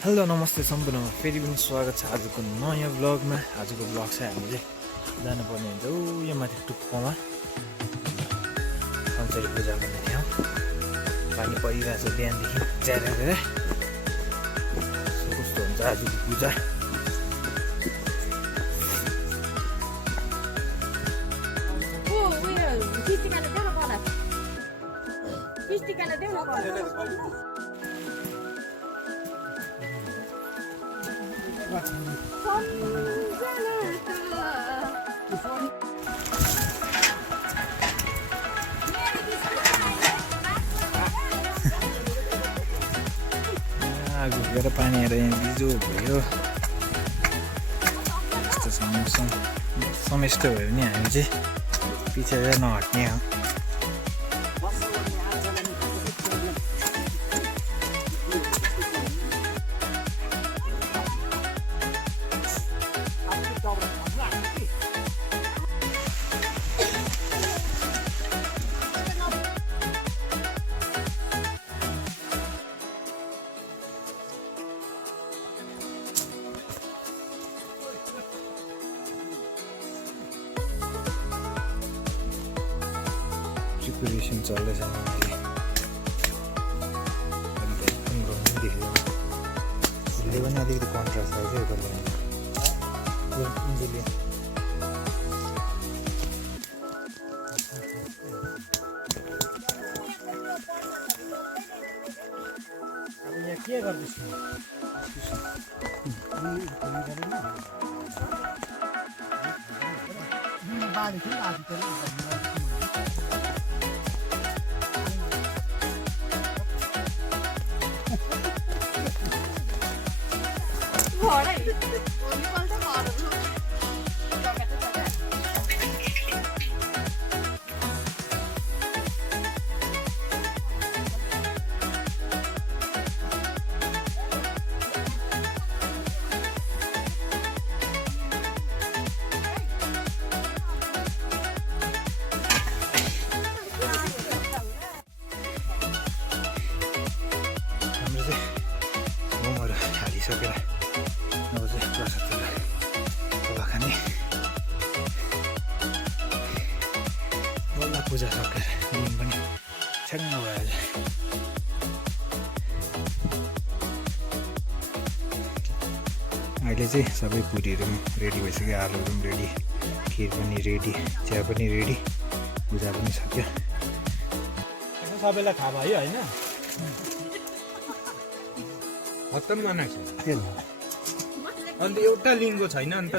Hello नमस्ते सम्पूर्णमा फेरि पनि स्वागत छ आजको नयाँ ब्लगमा। आजको ब्लग चाहिँ हामीले जानुपर्ने हुन्छ यो माथि टुप्पोमा सन्चरी पूजा गर्ने थियो। पानी परिरहेको छ बिहानदेखि ज्यादा धेरै। कस्तो हुन्छ आजको पूजा। घुकेर पानी आएर यहाँ बिजो भयो। यस्तो समेष्ट भयो भने हामी चाहिँ पछि नहट्ने हो। प्रिपरेसन चल्दैछ अहिले। फुलले पनि अलिकति कन्ट्रास्ट आयो क्या इन्जिनले। अब यहाँ के गर्दैछ हालिसकेर अब चाहिँ प्रसादहरू सभा खाने। बल्ल पूजा सकेर दिन पनि छ्याङ्ग भयो आज। अहिले चाहिँ सबै पुरीहरू पनि रेडी भइसक्यो। आलुहरू पनि रेडी, खिर पनि रेडी, चिया पनि रेडी, पूजा पनि सक्यो। सबैलाई थाहा भयो होइन? खत्तम बनाएको छ अन्त एउटा लिङ्गो छैन अन्त